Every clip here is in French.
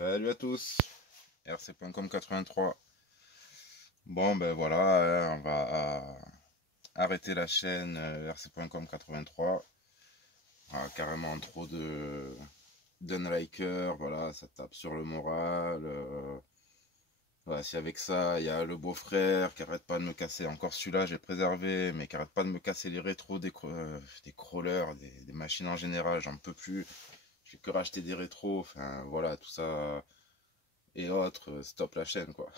Salut à tous, rc.com 83. Bon ben voilà, on va arrêter la chaîne rc.com 83. Carrément trop d'unlikers, voilà, ça tape sur le moral. Voilà, si avec ça, il y a le beau-frère qui arrête pas de me casser, encore celui-là j'ai préservé, mais qui arrête pas de me casser les rétros des crawlers, des machines en général, j'en peux plus. J'ai que racheté des rétros, enfin voilà, tout ça et autres, stop la chaîne quoi.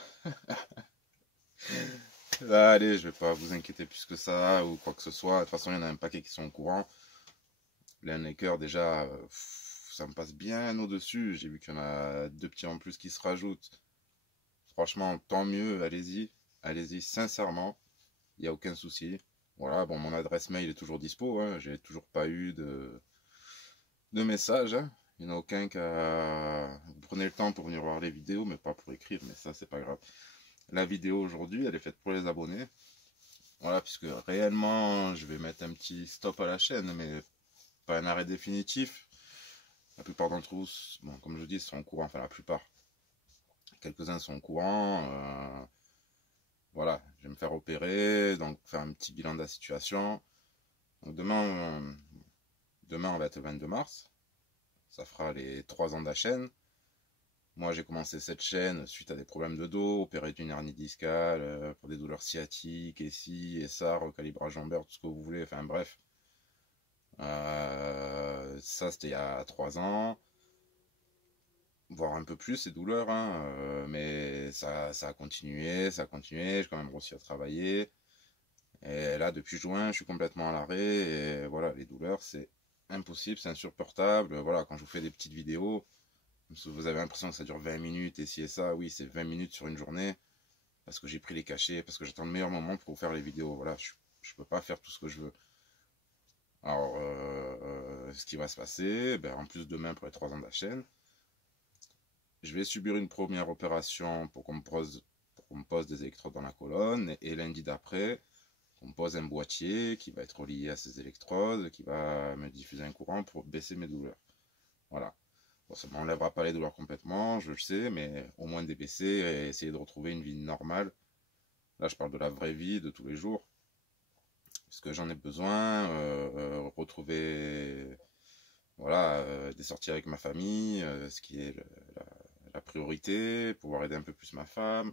Allez, je vais pas vous inquiéter plus que ça ou quoi que ce soit. De toute façon, il y en a un paquet qui sont au courant. Les unlikers, déjà, ça me passe bien au-dessus. J'ai vu qu'il y en a deux petits en plus qui se rajoutent. Franchement, tant mieux, allez-y. Allez-y, sincèrement, il n'y a aucun souci. Voilà, bon, mon adresse mail est toujours dispo, hein. J'ai toujours pas eu de message, hein. Il n'y en a aucun vous prenez le temps pour venir voir les vidéos, mais pas pour écrire, mais ça, c'est pas grave. La vidéo aujourd'hui, elle est faite pour les abonnés. Voilà, puisque réellement, je vais mettre un petit stop à la chaîne, mais pas un arrêt définitif. La plupart d'entre vous, bon, comme je dis, sont au courant, enfin la plupart. Quelques-uns sont au courant. Voilà, je vais me faire opérer, donc faire un petit bilan de la situation. Donc demain on va être le 22 mars. Ça fera les 3 ans de la chaîne. Moi, j'ai commencé cette chaîne suite à des problèmes de dos, opéré d'une hernie discale, pour des douleurs sciatiques, et ci, et ça, recalibrage lombaire, tout ce que vous voulez, enfin bref. Ça, c'était il y a 3 ans, voire un peu plus, ces douleurs, hein, mais ça a continué, j'ai quand même réussi à travailler. Et là, depuis juin, je suis complètement à l'arrêt, et voilà, les douleurs, c'est impossible, c'est insupportable. Voilà, quand je vous fais des petites vidéos, vous avez l'impression que ça dure 20 minutes et ci et ça. Oui, c'est 20 minutes sur une journée. Parce que j'ai pris les cachets, parce que j'attends le meilleur moment pour vous faire les vidéos. Voilà, je peux pas faire tout ce que je veux. Alors, ce qui va se passer, ben, en plus demain pour les 3 ans de la chaîne, je vais subir une première opération pour qu'on me pose des électrodes dans la colonne. Et lundi d'après, on me pose un boîtier qui va être relié à ces électrodes, qui va me diffuser un courant pour baisser mes douleurs. Voilà. Bon, ça ne m'enlèvera pas les douleurs complètement, je le sais, mais au moins des baisser et essayer de retrouver une vie normale. Là, je parle de la vraie vie, de tous les jours. Parce que j'en ai besoin, retrouver voilà, des sorties avec ma famille, ce qui est la priorité, pouvoir aider un peu plus ma femme,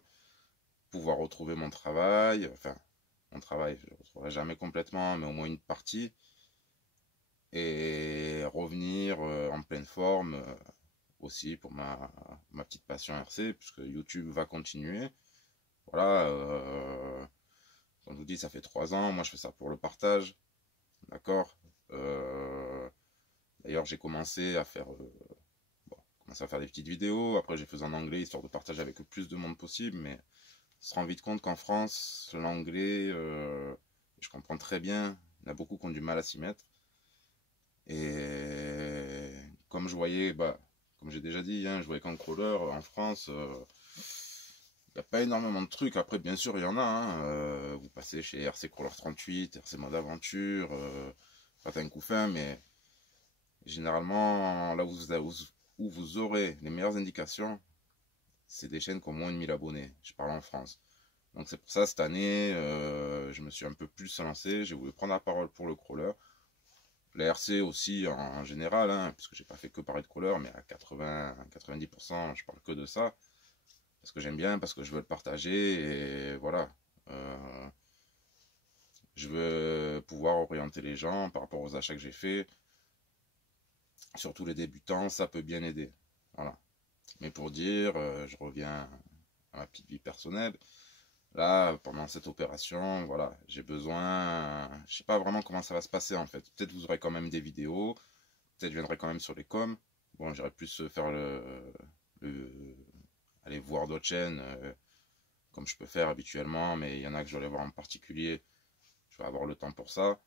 pouvoir retrouver mon travail, enfin, mon travail, je ne le retrouverai jamais complètement, mais au moins une partie, et revenir en pleine forme aussi pour ma petite passion RC, puisque YouTube va continuer. Voilà, comme je vous dis, ça fait 3 ans, moi je fais ça pour le partage, d'accord. D'ailleurs, j'ai commencé à faire des petites vidéos, après j'ai fait en anglais, histoire de partager avec le plus de monde possible, mais on se rend vite compte qu'en France, l'anglais, je comprends très bien, il y en a beaucoup qui ont du mal à s'y mettre. Et comme je voyais, comme j'ai déjà dit, hein, je voyais qu'en crawler, en France, il n'y a pas énormément de trucs. Après, bien sûr, il y en a. Hein. Vous passez chez RC Crawler 38, RC Mode Aventure, faites un coup fin, mais généralement, là où vous aurez les meilleures indications, c'est des chaînes qui ont moins de 1000 abonnés. Je parle en France. Donc c'est pour ça, cette année, je me suis un peu plus lancé. J'ai voulu prendre la parole pour le crawler. La RC aussi en général, hein, puisque j'ai pas fait que parler de crawler, mais à 80-90%, je parle que de ça. Parce que j'aime bien, parce que je veux le partager, et voilà. Je veux pouvoir orienter les gens par rapport aux achats que j'ai faits. Surtout les débutants, ça peut bien aider. Voilà. Mais pour dire, je reviens à ma petite vie personnelle. Là, pendant cette opération, voilà, j'ai besoin. Je sais pas vraiment comment ça va se passer en fait. Peut-être vous aurez quand même des vidéos. Peut-être je viendrai quand même sur les coms. Bon, j'irai plus faire aller voir d'autres chaînes comme je peux faire habituellement, mais il y en a que je vais aller voir en particulier. Je vais avoir le temps pour ça.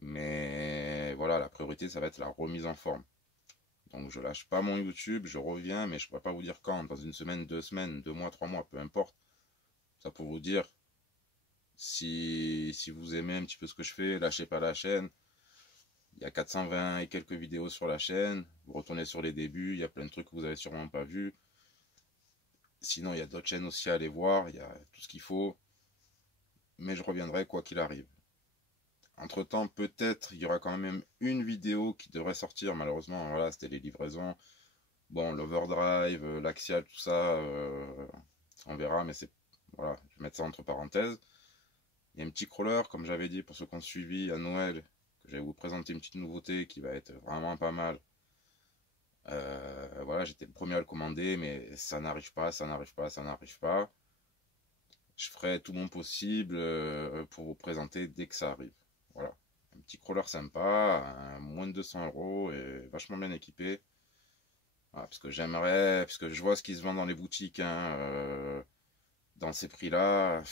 Mais voilà, la priorité, ça va être la remise en forme. Donc je lâche pas mon YouTube, je reviens, mais je ne pourrais pas vous dire quand, dans une semaine, 2 semaines, 2 mois, 3 mois, peu importe. Ça pour vous dire, si vous aimez un petit peu ce que je fais, lâchez pas la chaîne. Il y a 420 et quelques vidéos sur la chaîne. Vous retournez sur les débuts, il y a plein de trucs que vous avez sûrement pas vus. Sinon, il y a d'autres chaînes aussi à aller voir, il y a tout ce qu'il faut. Mais je reviendrai quoi qu'il arrive. Entre temps, peut-être il y aura quand même une vidéo qui devrait sortir. Malheureusement, voilà, c'était les livraisons. Bon, l'overdrive, l'axial, tout ça, on verra, mais c'est. Voilà, je vais mettre ça entre parenthèses. Il y a un petit crawler, comme j'avais dit, pour ceux qui ont suivi à Noël, que je vais vous présenter une petite nouveauté qui va être vraiment pas mal. Voilà, j'étais le premier à le commander, mais ça n'arrive pas, ça n'arrive pas, ça n'arrive pas. Je ferai tout mon possible pour vous présenter dès que ça arrive. Voilà. Un petit crawler sympa, à moins de 200 € et vachement bien équipé. Voilà, parce que j'aimerais, parce que je vois ce qui se vend dans les boutiques, hein, dans ces prix-là.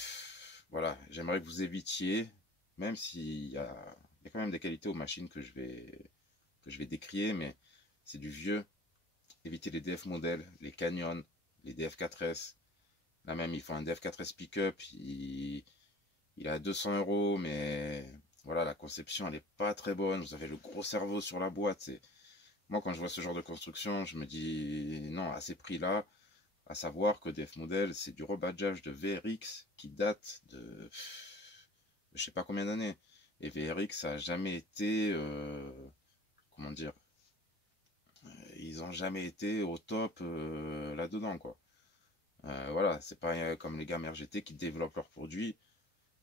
Voilà, j'aimerais que vous évitiez, même il y a quand même des qualités aux machines que je vais décrier, mais c'est du vieux. Évitez les DF modèles, les Canyon, les DF4S. Là même, ils font un DF4S Pickup, il est à 200 €, mais voilà, la conception, elle est pas très bonne. Vous avez le gros cerveau sur la boîte. Moi, quand je vois ce genre de construction, je me dis, non, à ces prix-là, à savoir que DF Model, c'est du rebadgeage de VRX qui date de je sais pas combien d'années. Et VRX, ça a jamais été, comment dire, ils ont jamais été au top là-dedans, quoi. Voilà, c'est pas comme les gammes RGT qui développent leurs produits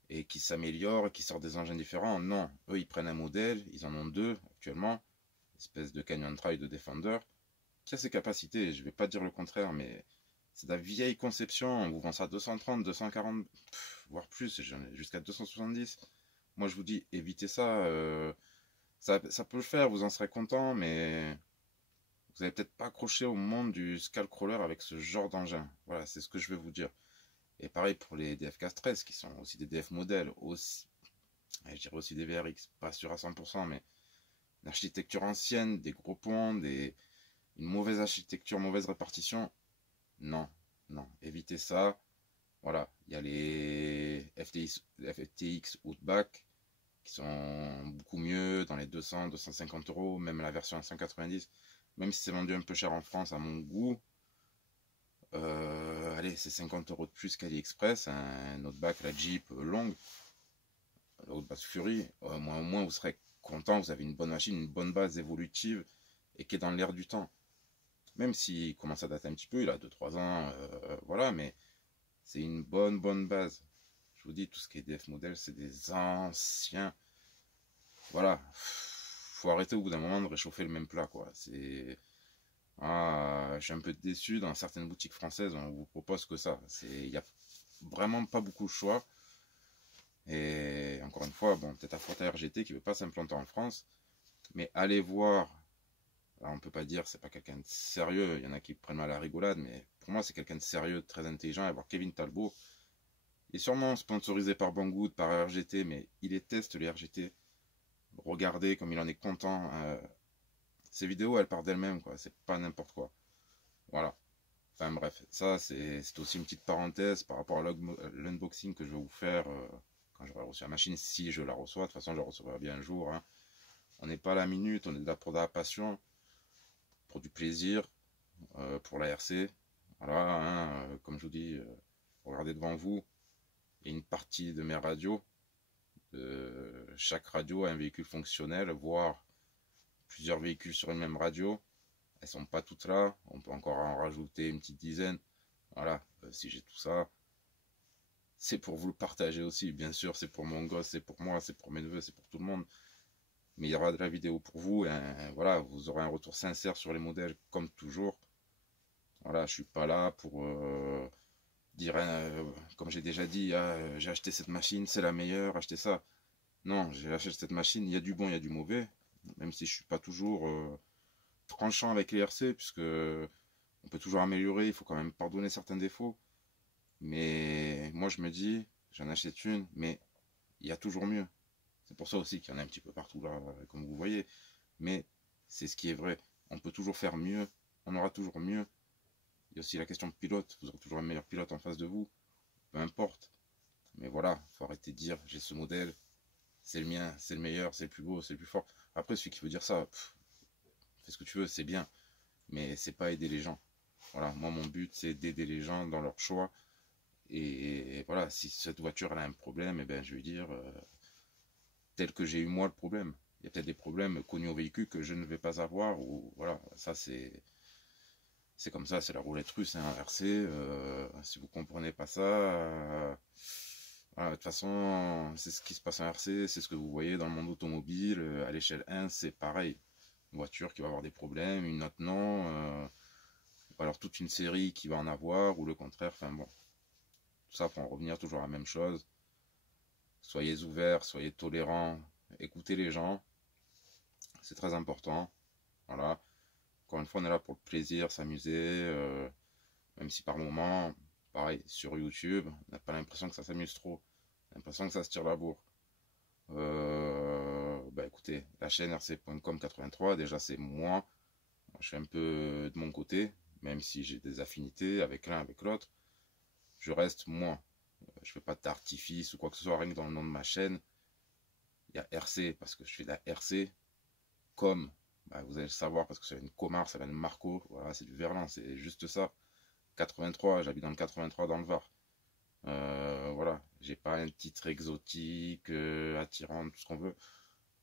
et qui s'améliorent et qui sortent des engins différents. Non, eux, ils prennent un modèle, ils en ont deux actuellement, espèce de Canyon Tri de Defender, qui a ses capacités, je vais pas dire le contraire, mais c'est de la vieille conception, on vous vend ça 230, 240, voire plus, jusqu'à 270. Moi je vous dis, évitez ça, ça peut le faire, vous en serez content, mais vous n'allez peut-être pas accrocher au monde du Skullcrawler avec ce genre d'engin. Voilà, c'est ce que je vais vous dire. Et pareil pour les DF13, qui sont aussi des DF modèles, aussi, je dirais aussi des VRX, pas sûr à 100%, mais une architecture ancienne, des gros ponts, une mauvaise architecture, mauvaise répartition, non, non, évitez ça. Voilà, il y a les FTX Outback qui sont beaucoup mieux, dans les 200, 250 €, même la version à 190, même si c'est vendu un peu cher en France à mon goût. Allez, c'est 50 € de plus qu'AliExpress, un Outback, la Jeep longue, l'Outback Fury, au moins vous serez content, vous avez une bonne machine, une bonne base évolutive et qui est dans l'air du temps. Même s'il commence à dater un petit peu, il a 2-3 ans, voilà, mais c'est une bonne base. Je vous dis, tout ce qui est DF modèle, c'est des anciens. Voilà, faut arrêter au bout d'un moment de réchauffer le même plat, quoi. Je suis un peu déçu, dans certaines boutiques françaises, on vous propose que ça. Il n'y a vraiment pas beaucoup de choix. Et encore une fois, bon, peut-être à faute à RGT qui ne veut pas s'implanter en France, mais allez voir. Là, on peut pas dire c'est pas quelqu'un de sérieux, il y en a qui prennent mal à la rigolade, mais pour moi c'est quelqu'un de sérieux, de très intelligent. Et voir Kevin Talbot, il est sûrement sponsorisé par Banggood, par RGT, mais il les teste les RGT. Regardez comme il en est content. Ces vidéos elles partent d'elles-mêmes, quoi, c'est pas n'importe quoi. Voilà. Enfin bref, ça c'est aussi une petite parenthèse par rapport à l'unboxing que je vais vous faire quand j'aurai reçu la machine, si je la reçois. De toute façon je la recevrai bien un jour, hein. On n'est pas à la minute, on est là pour de la passion, pour du plaisir, pour la RC. Voilà, hein, comme je vous dis, regardez devant vous. Il y a une partie de mes radios. Chaque radio a un véhicule fonctionnel, voire plusieurs véhicules sur une même radio. Elles sont pas toutes là. On peut encore en rajouter une petite dizaine. Voilà, si j'ai tout ça, c'est pour vous le partager aussi. Bien sûr, c'est pour mon gosse, c'est pour moi, c'est pour mes neveux, c'est pour tout le monde. Mais il y aura de la vidéo pour vous. Et voilà, vous aurez un retour sincère sur les modèles, comme toujours. Voilà, je suis pas là pour dire, comme j'ai déjà dit, j'ai acheté cette machine, c'est la meilleure, achetez ça. Non, j'ai acheté cette machine, il y a du bon, il y a du mauvais. Même si je suis pas toujours tranchant avec les RC, puisque on peut toujours améliorer, il faut quand même pardonner certains défauts. Mais moi je me dis, j'en achète une, mais il y a toujours mieux. C'est pour ça aussi qu'il y en a un petit peu partout là, comme vous voyez. Mais c'est ce qui est vrai. On peut toujours faire mieux, on aura toujours mieux. Il y a aussi la question de pilote, vous aurez toujours un meilleur pilote en face de vous, peu importe. Mais voilà, faut arrêter de dire j'ai ce modèle, c'est le mien, c'est le meilleur, c'est le plus beau, c'est le plus fort. Après, celui qui veut dire ça, fais ce que tu veux, c'est bien. Mais c'est pas aider les gens. Voilà, moi, mon but, c'est d'aider les gens dans leur choix. Et voilà, si cette voiture elle a un problème, eh ben, je vais dire, tel que j'ai eu moi le problème. Il y a peut-être des problèmes connus au véhicule que je ne vais pas avoir. Ou voilà, ça c'est comme ça, c'est la roulette russe, hein, RC. Si vous comprenez pas ça, voilà, de toute façon, c'est ce qui se passe en RC, c'est ce que vous voyez dans le monde automobile. À l'échelle 1, c'est pareil. Une voiture qui va avoir des problèmes, une autre non. Ou alors toute une série qui va en avoir, ou le contraire. Enfin bon, tout ça pour en revenir toujours à la même chose. Soyez ouverts, soyez tolérants, écoutez les gens. C'est très important. Voilà. Encore une fois, on est là pour le plaisir, s'amuser. Même si par moment, pareil, sur YouTube, on n'a pas l'impression que ça s'amuse trop. On a l'impression que ça se tire la bourre. Bah écoutez, la chaîne rc.com 83, déjà c'est moi. Je suis un peu de mon côté, même si j'ai des affinités avec l'un, avec l'autre. Je reste moi. Je fais pas d'artifice ou quoi que ce soit, rien que dans le nom de ma chaîne. Il y a RC parce que je fais de la RC. Comme, bah, vous allez le savoir parce que c'est une Comar, ça vient de Marco. Voilà, c'est du Verlan, c'est juste ça. 83, j'habite dans le 83 dans le Var. Voilà, j'ai pas un titre exotique, attirant, tout ce qu'on veut,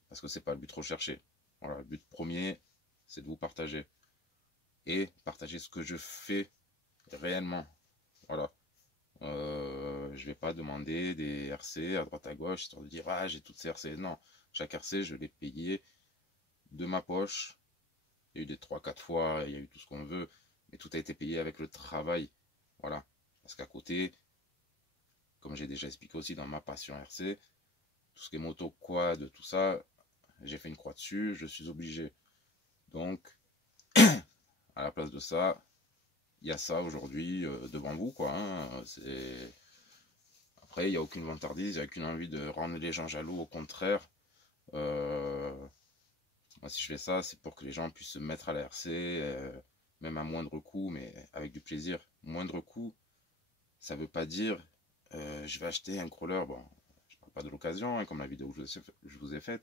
parce que c'est pas le but recherché. Voilà, le but premier, c'est de vous partager et partager ce que je fais réellement. Voilà, je vais pas demander des RC à droite à gauche histoire de dire ah j'ai toutes ces RC. Non, chaque RC je l'ai payé de ma poche. Il y a eu des 3-4 fois, il y a eu tout ce qu'on veut, mais tout a été payé avec le travail. Voilà, parce qu'à côté, comme j'ai déjà expliqué aussi dans ma passion RC, tout ce qui est moto, quad, tout ça, j'ai fait une croix dessus, je suis obligé. Donc, à la place de ça, il y a ça aujourd'hui devant vous, quoi. Hein. Après, il n'y a aucune vantardise, il n'y a aucune envie de rendre les gens jaloux, au contraire. Moi, si je fais ça, c'est pour que les gens puissent se mettre à la RC, même à moindre coût, mais avec du plaisir. Moindre coût, ça ne veut pas dire je vais acheter un crawler. Bon, je ne parle pas de l'occasion, hein, comme la vidéo que je vous ai faite.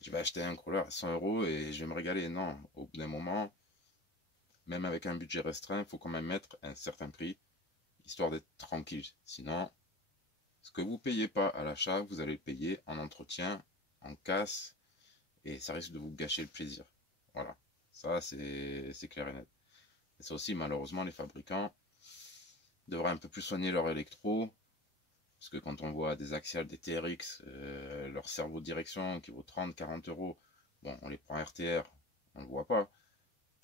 Je vais acheter un crawler à 100 € et je vais me régaler. Non, au bout d'un moment, même avec un budget restreint, il faut quand même mettre un certain prix, histoire d'être tranquille. Sinon, ce que vous ne payez pas à l'achat, vous allez le payer en entretien, en casse, et ça risque de vous gâcher le plaisir. Voilà, ça c'est clair et net. Et ça aussi, malheureusement, les fabricants devraient un peu plus soigner leur électro, parce que quand on voit des axiales, des TRX, leur cerveau de direction qui vaut 30-40 €, bon, on les prend RTR, on ne le voit pas,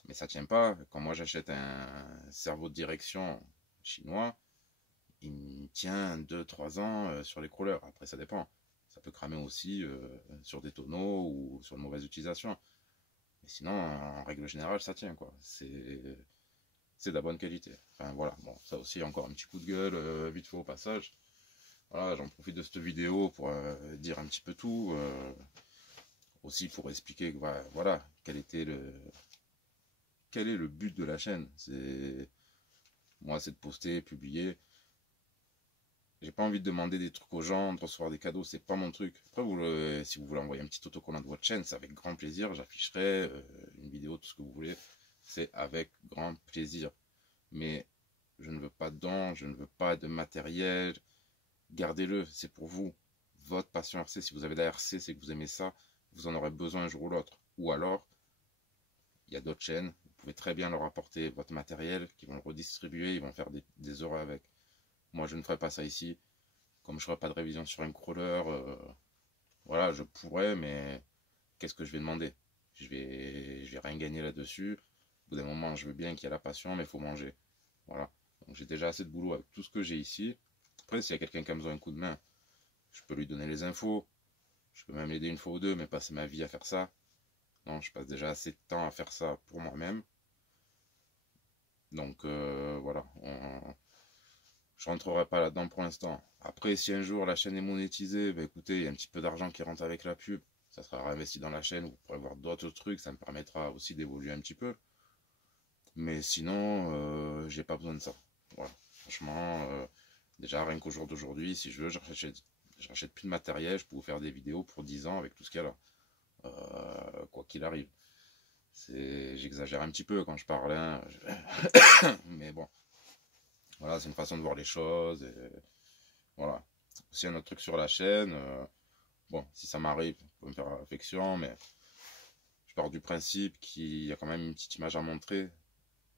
mais ça tient pas. Quand moi j'achète un cerveau de direction chinois, il me tient 2-3 ans sur les crawlers. Après, ça dépend. Ça peut cramer aussi sur des tonneaux ou sur une mauvaise utilisation. Mais sinon, en règle générale, ça tient, quoi. C'est de la bonne qualité. Enfin, voilà. Bon, ça aussi, encore un petit coup de gueule, vite fait au passage. Voilà, j'en profite de cette vidéo pour dire un petit peu tout. Aussi pour expliquer, voilà, quel est le but de la chaîne. Moi, c'est de poster, publier. J'ai pas envie de demander des trucs aux gens, de recevoir des cadeaux, c'est pas mon truc. Après, si vous voulez envoyer un petit autocollant de votre chaîne, c'est avec grand plaisir. J'afficherai une vidéo, tout ce que vous voulez. C'est avec grand plaisir. Mais je ne veux pas de dons, je ne veux pas de matériel. Gardez-le, c'est pour vous. Votre passion RC, si vous avez de la RC, c'est que vous aimez ça. Vous en aurez besoin un jour ou l'autre. Ou alors, il y a d'autres chaînes, vous pouvez très bien leur apporter votre matériel, qui vont le redistribuer, ils vont faire des euros avec. Moi, je ne ferai pas ça ici. Comme je ne ferai pas de révision sur un crawler, voilà, je pourrais, mais qu'est-ce que je vais demander? Je vais rien gagner là-dessus. Au bout d'un moment, je veux bien qu'il y ait la passion, mais il faut manger. Voilà. Donc j'ai déjà assez de boulot avec tout ce que j'ai ici. Après, s'il y a quelqu'un qui a besoin d'un coup de main, je peux lui donner les infos. Je peux même l'aider une fois ou deux, mais passer ma vie à faire ça. Non, je passe déjà assez de temps à faire ça pour moi-même. Donc voilà, je rentrerai pas là-dedans pour l'instant. Après, si un jour la chaîne est monétisée, bah écoutez, il y a un petit peu d'argent qui rentre avec la pub. Ça sera réinvesti dans la chaîne, vous pourrez voir d'autres trucs, ça me permettra aussi d'évoluer un petit peu. Mais sinon, j'ai pas besoin de ça. Voilà, franchement, déjà rien qu'au jour d'aujourd'hui, si je veux, je rachète plus de matériel, je peux vous faire des vidéos pour 10 ans avec tout ce qu'il y a là. quoi qu'il arrive. J'exagère un petit peu quand je parle, hein, mais bon, voilà, c'est une façon de voir les choses. Et voilà. Aussi un autre truc sur la chaîne, bon, si ça m'arrive, on peut me faire réflexion, mais je pars du principe qu'il y a quand même une petite image à montrer.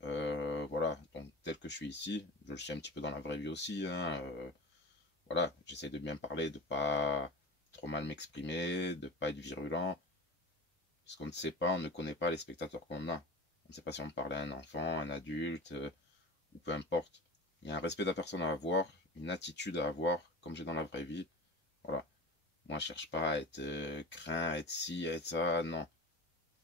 Voilà, donc tel que je suis ici, je le suis un petit peu dans la vraie vie aussi, hein, voilà, j'essaie de bien parler, de pas trop mal m'exprimer, de pas être virulent, parce qu'on ne sait pas, on ne connaît pas les spectateurs qu'on a. On ne sait pas si on parle à un enfant, un adulte, ou peu importe. Il y a un respect de la personne à avoir, une attitude à avoir, comme j'ai dans la vraie vie. Voilà. Moi, je cherche pas à être craint, à être ci, à être ça, non.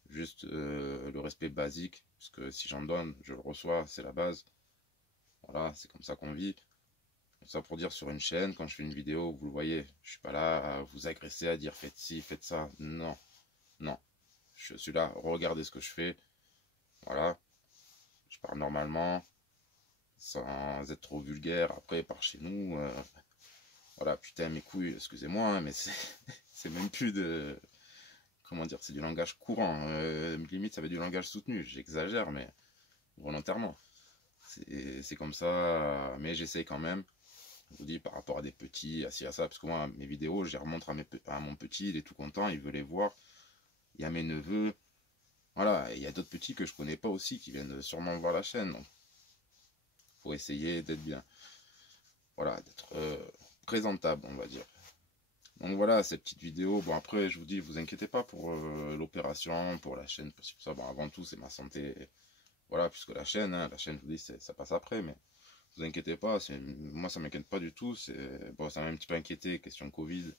Juste le respect basique, parce que si j'en donne, je le reçois, c'est la base. Voilà, c'est comme ça qu'on vit. Ça pour dire sur une chaîne, quand je fais une vidéo, vous le voyez, je suis pas là à vous agresser, à dire faites ci, faites ça. Non, non. Je suis là, regardez ce que je fais. Voilà, je parle normalement, sans être trop vulgaire. Après, par chez nous, voilà, putain, mes couilles, excusez-moi, hein, mais c'est même plus de. Comment dire, c'est du langage courant. Limite, ça va être du langage soutenu. J'exagère, mais volontairement. C'est comme ça, mais j'essaie quand même. Je vous dis par rapport à des petits, à ci, à ça, parce que moi, mes vidéos, je les remontre à mon petit, il est tout content, il veut les voir. Il y a mes neveux, voilà, et il y a d'autres petits que je connais pas aussi qui viennent sûrement voir la chaîne. Donc, faut essayer d'être bien. Voilà, d'être présentable, on va dire. Donc voilà, cette petite vidéo. Bon, après, je vous dis, vous inquiétez pas pour l'opération, pour la chaîne, pour ça. Bon, avant tout, c'est ma santé. Voilà, puisque hein, la chaîne, je vous dis, ça passe après, mais vous inquiétez pas, moi ça m'inquiète pas du tout. Bon, ça m'a un petit peu inquiété, question Covid.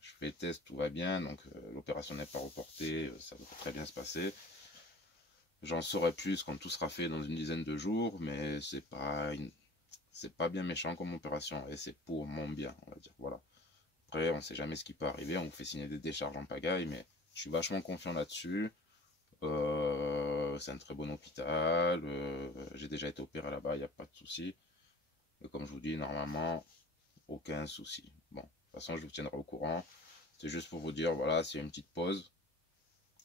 Je fais le test, tout va bien, donc l'opération n'est pas reportée, ça devrait très bien se passer. J'en saurai plus quand tout sera fait dans une dizaine de jours, mais c'est pas bien méchant comme opération, et c'est pour mon bien, on va dire. Voilà. Après, on sait jamais ce qui peut arriver, on vous fait signer des décharges en pagaille, mais je suis vachement confiant là-dessus. C'est un très bon hôpital, j'ai déjà été opéré là-bas, il n'y a pas de souci. Et comme je vous dis, normalement, aucun souci. Bon, de toute façon, je vous tiendrai au courant. C'est juste pour vous dire, voilà, s'il y a une petite pause,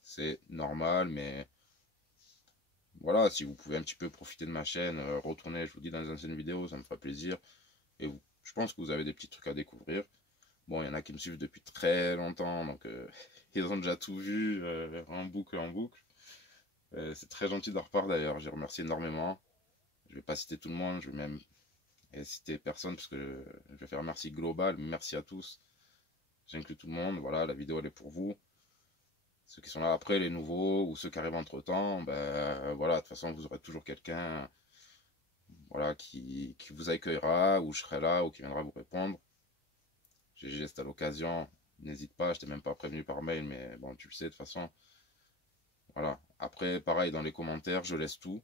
c'est normal, mais voilà, si vous pouvez un petit peu profiter de ma chaîne, retourner, je vous dis, dans les anciennes vidéos, ça me ferait plaisir. Et je pense que vous avez des petits trucs à découvrir. Bon, il y en a qui me suivent depuis très longtemps, donc ils ont déjà tout vu en boucle, en boucle. C'est très gentil de leur part d'ailleurs, j'ai remercié énormément. Je vais pas citer tout le monde, je vais même citer personne parce que je vais faire merci global, merci à tous. J'inclus tout le monde, voilà, la vidéo elle est pour vous. Ceux qui sont là après, les nouveaux ou ceux qui arrivent entre temps, ben voilà, de toute façon vous aurez toujours quelqu'un voilà, qui vous accueillera, ou je serai là, ou qui viendra vous répondre. J'ai geste à l'occasion, n'hésite pas, je t'ai même pas prévenu par mail, mais bon, tu le sais de toute façon. Voilà. Après, pareil, dans les commentaires, je laisse tout.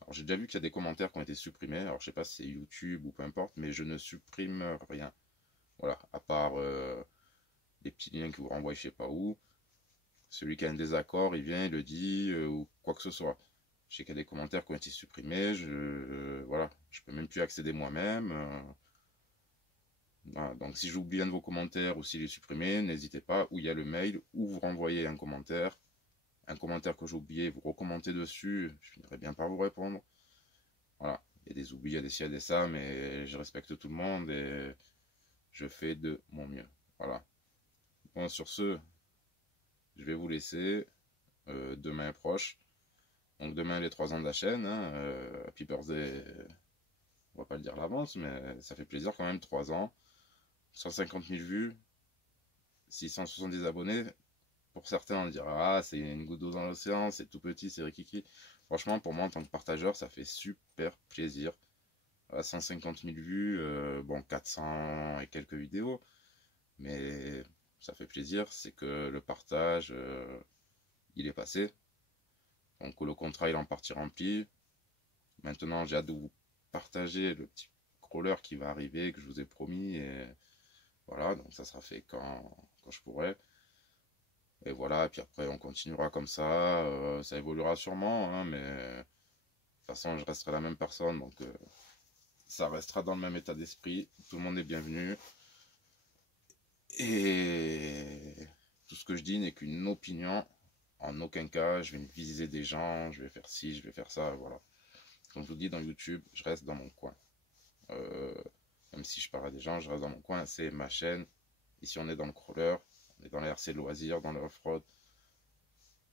Alors, j'ai déjà vu qu'il y a des commentaires qui ont été supprimés. Alors, je sais pas si c'est YouTube ou peu importe, mais je ne supprime rien. Voilà. À part les petits liens qui vous renvoient je sais pas où. Celui qui a un désaccord, il vient, il le dit, ou quoi que ce soit. Je sais qu'il y a des commentaires qui ont été supprimés. Voilà. Je peux même plus accéder moi-même. Voilà. Donc, si j'oublie un de vos commentaires ou s'il est supprimé, n'hésitez pas. Ou il y a le mail, ou vous renvoyez un commentaire que j'ai oublié, vous recommentez dessus, je finirai bien par vous répondre. Voilà, il y a des oublis, il y a des ci, il y a des ça, mais je respecte tout le monde et je fais de mon mieux. Voilà. Bon, sur ce, je vais vous laisser. Demain est proche. Donc demain, les 3 ans de la chaîne. Hein, happy birthday, on va pas le dire à l'avance, mais ça fait plaisir quand même, 3 ans. 150 000 vues, 670 abonnés. Pour certains, on dira, ah, c'est une goutte d'eau dans l'océan, c'est tout petit, c'est rikiki. Franchement, pour moi, en tant que partageur, ça fait super plaisir. 150 000 vues, bon, 400 et quelques vidéos, mais ça fait plaisir, c'est que le partage, il est passé. Donc le contrat, il est en partie rempli. Maintenant, j'ai hâte de vous partager le petit crawler qui va arriver, que je vous ai promis, et voilà, donc ça sera fait quand je pourrai. Et voilà, et puis après on continuera comme ça évoluera sûrement, hein, mais de toute façon je resterai la même personne, donc ça restera dans le même état d'esprit, tout le monde est bienvenu, et Tout ce que je dis n'est qu'une opinion. En aucun cas, je vais me viser des gens, je vais faire ci, je vais faire ça, voilà. Comme je vous dis, dans YouTube, je reste dans mon coin. Euh, Même si je parle à des gens, je reste dans mon coin, c'est ma chaîne. Ici, on est dans le crawler, on est dans les RC loisirs, dans le off-road,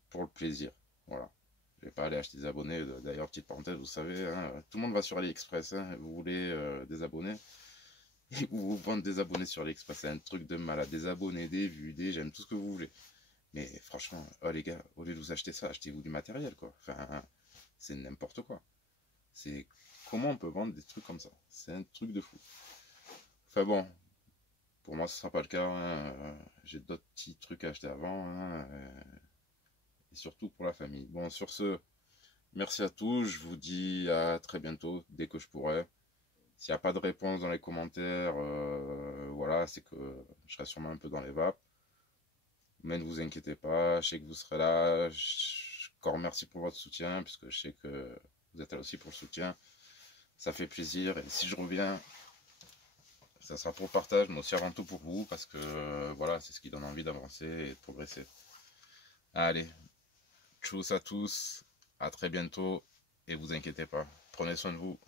pour le plaisir, voilà. Je vais pas aller acheter des abonnés. D'ailleurs, petite parenthèse, vous savez, hein, tout le monde va sur AliExpress. Hein, vous voulez des abonnés et vous vendez des abonnés sur AliExpress. C'est un truc de malade. Des abonnés, des vues, des j'aime, tout ce que vous voulez. Mais franchement, oh les gars, au lieu de vous acheter ça, achetez-vous du matériel, quoi. Enfin, c'est n'importe quoi. C'est comment on peut vendre des trucs comme ça. C'est un truc de fou. Enfin bon, pour moi, ce sera pas le cas. Hein. J'ai d'autres petits trucs à acheter avant. Hein. Et surtout pour la famille. Bon, sur ce, merci à tous. Je vous dis à très bientôt, dès que je pourrai. S'il n'y a pas de réponse dans les commentaires, voilà, c'est que je serai sûrement un peu dans les vapes. Mais ne vous inquiétez pas, je sais que vous serez là. Encore merci pour votre soutien, puisque je sais que vous êtes là aussi pour le soutien. Ça fait plaisir. Et si je reviens, ça sera pour le partage, mais aussi avant tout pour vous, parce que voilà, c'est ce qui donne envie d'avancer et de progresser. Allez, tchuss à tous, à très bientôt, et vous inquiétez pas, prenez soin de vous.